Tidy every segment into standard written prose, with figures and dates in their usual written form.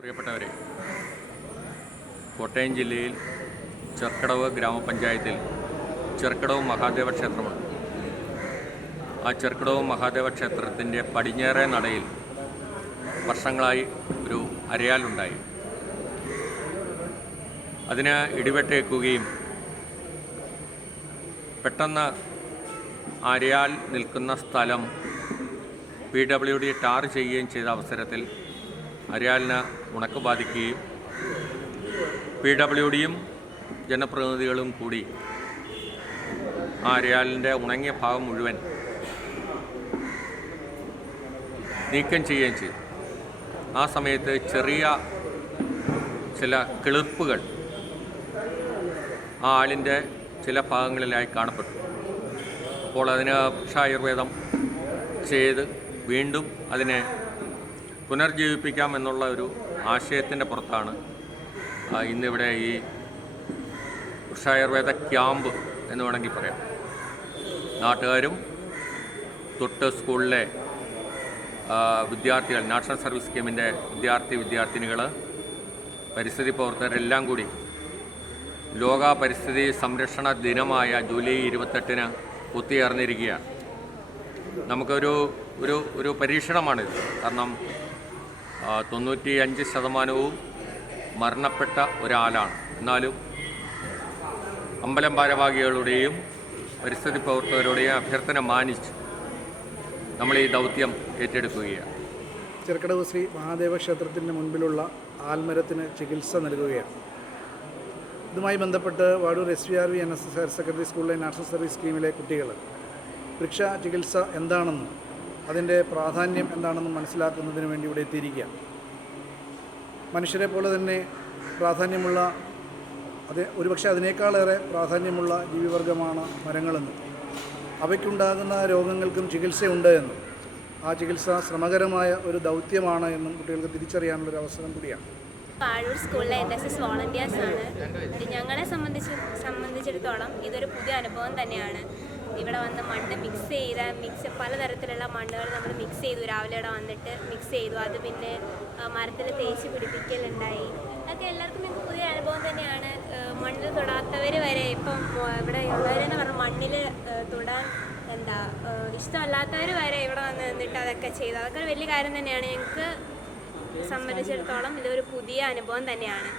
പ്രിയപ്പെട്ടവരെ, കോട്ടയം ജില്ലയിൽ ചെർക്കടവ് ഗ്രാമപഞ്ചായത്തിൽ ചെർക്കടവ് മഹാദേവ ക്ഷേത്രമുണ്ട്. ആ ചെർക്കടവ് മഹാദേവ ക്ഷേത്രത്തിൻ്റെ പടിഞ്ഞാറേ നടയിൽ വർഷങ്ങളായി ഒരു അരയാലുണ്ടായി. അതിന് ഇടിവെട്ടേക്കുകയും പെട്ടെന്ന് അരയാൽ നിൽക്കുന്ന സ്ഥലം PWD ടാർ ചെയ്യുകയും ചെയ്ത അവസരത്തിൽ അരയാലിന് ഉണക്ക് ബാധിക്കുകയും PWDയും ജനപ്രതിനിധികളും കൂടി ആ അരയാലിൻ്റെ ഉണങ്ങിയ ഭാഗം മുഴുവൻ നീക്കം ചെയ്യുകയും ചെയ്തു. ആ സമയത്ത് ചെറിയ ചില കിളിർപ്പുകൾ ആ ആലിൻ്റെ ചില ഭാഗങ്ങളിലായി കാണപ്പെട്ടു. അപ്പോൾ അതിന് വൃക്ഷായുർവേദം ചെയ്ത് വീണ്ടും അതിനെ പുനർജീവിപ്പിക്കാം എന്നുള്ള ഒരു ആശയത്തിൻ്റെ പുറത്താണ് ഇന്നിവിടെ ഈ വൃക്ഷായുർവേദ ക്യാമ്പ് എന്ന് വേണമെങ്കിൽ പറയാം. നാട്ടുകാരും തൊട്ട് സ്കൂളിലെ വിദ്യാർത്ഥികൾ, നാഷണൽ സർവീസ് സ്കീമിൻ്റെ വിദ്യാർത്ഥിനികൾ, പരിസ്ഥിതി പ്രവർത്തകരെല്ലാം കൂടി ലോക പരിസ്ഥിതി സംരക്ഷണ ദിനമായ ജൂലൈ 28 ഒത്തുചേർന്നിരിക്കുകയാണ്. നമുക്കൊരു ഒരു ഒരു പരീക്ഷണമാണിത്. കാരണം 95% മരണപ്പെട്ട ഒരാളാണ്. എന്നാലും അമ്പലം ഭാരവാഹികളുടെയും പരിസ്ഥിതി പ്രവർത്തകരുടെയും അഭ്യർത്ഥന മാനിച്ച് നമ്മൾ ഈ ദൗത്യം ഏറ്റെടുക്കുകയാണ്. ചെർക്കടവ് ശ്രീ മഹാദേവ ക്ഷേത്രത്തിൻ്റെ മുൻപിലുള്ള ആൽമരത്തിന് ചികിത്സ നൽകുകയാണ്. ഇതുമായി ബന്ധപ്പെട്ട് Vazhoor SVRV NSS higher secondary സ്കൂളിലെ നാഷണൽ സർവീസ് സ്കീമിലെ കുട്ടികൾ വൃക്ഷ ചികിത്സ എന്താണെന്നും അതിൻ്റെ പ്രാധാന്യം എന്താണെന്നും മനസ്സിലാക്കുന്നതിന് വേണ്ടി ഇവിടെ എത്തിയിരിക്കുകയാണ്. മനുഷ്യരെ പോലെ തന്നെ പ്രാധാന്യമുള്ള ഒരുപക്ഷെ അതിനേക്കാളേറെ പ്രാധാന്യമുള്ള ജീവിവർഗമാണ് മരങ്ങളെന്നും അവയ്ക്കുണ്ടാകുന്ന രോഗങ്ങൾക്കും ചികിത്സയുണ്ട് എന്നും ആ ചികിത്സ ശ്രമകരമായ ഒരു ദൗത്യമാണ് എന്നും കുട്ടികൾക്ക് തിരിച്ചറിയാനുള്ളൊരു അവസരം കൂടിയാണ്. വാഴൂർ സ്കൂളിലെ NSS വോളണ്ടിയേഴ്സാണ്. ഞങ്ങളെ സംബന്ധിച്ചിടത്തോളം ഇതൊരു പുതിയ അനുഭവം തന്നെയാണ്. ഇവിടെ വന്ന് മണ്ണ് മിക്സ് പലതരത്തിലുള്ള മണ്ണുകൾ നമ്മൾ മിക്സ് ചെയ്തു. രാവിലെ ഇവിടെ വന്നിട്ട് മിക്സ് ചെയ്തു. അത് പിന്നെ മരത്തിൽ തേച്ച് പിടിപ്പിക്കലുണ്ടായി. അതൊക്കെ എല്ലാവർക്കും ഞങ്ങൾക്ക് പുതിയ അനുഭവം തന്നെയാണ്. മണ്ണിൽ തൊടാത്തവർ വരെ ഇപ്പം ഇവിടെ ഉള്ളവരെന്ന് പറഞ്ഞാൽ മണ്ണിൽ തൊടാൻ ഇഷ്ടമല്ലാത്തവർ വരെ ഇവിടെ വന്ന് നിന്നിട്ട് അതൊക്കെ ചെയ്തു. അതൊക്കെ ഒരു വലിയ കാര്യം തന്നെയാണ്. ഞങ്ങൾക്ക് സംബന്ധിച്ചിടത്തോളം ഇതൊരു പുതിയ അനുഭവം തന്നെയാണ്.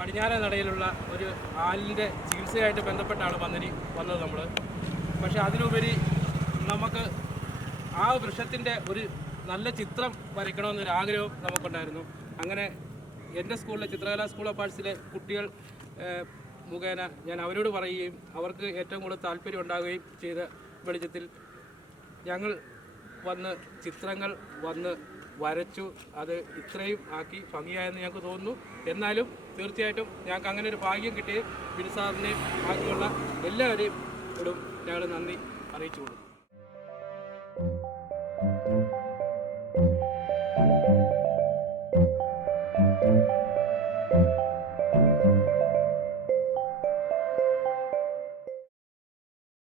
പടിഞ്ഞാറേ നടയിലുള്ള ഒരു ആലിൻ്റെ ചികിത്സയായിട്ട് ബന്ധപ്പെട്ടാണ് വന്നത് നമ്മൾ. പക്ഷേ അതിലുപരി നമുക്ക് ആ വൃക്ഷത്തിൻ്റെ ഒരു നല്ല ചിത്രം വരയ്ക്കണമെന്നൊരു ആഗ്രഹം നമുക്കുണ്ടായിരുന്നു. അങ്ങനെ എൻ്റെ സ്കൂളിലെ ചിത്രകലാ സ്കൂൾ ഓഫ് ആർട്സിലെ കുട്ടികൾ മുഖേന ഞാൻ അവരോട് പറയുകയും അവർക്ക് ഏറ്റവും കൂടുതൽ താല്പര്യം ഉണ്ടാവുകയും ചെയ്ത വെളിച്ചത്തിൽ ഞങ്ങൾ ചിത്രങ്ങൾ വരച്ചു. അത് ഇത്രയും ആക്കി ഭംഗിയായെന്ന് ഞങ്ങൾക്ക് തോന്നുന്നു. എന്നാലും തീർച്ചയായിട്ടും ഞങ്ങൾക്ക് അങ്ങനെ ഒരു ഭാഗ്യം കിട്ടിയ ബിനു സാറിനെയും ബാക്കിയുള്ള എല്ലാവരെയും ഞങ്ങൾ നന്ദി അറിയിച്ചു കൊടുക്കും.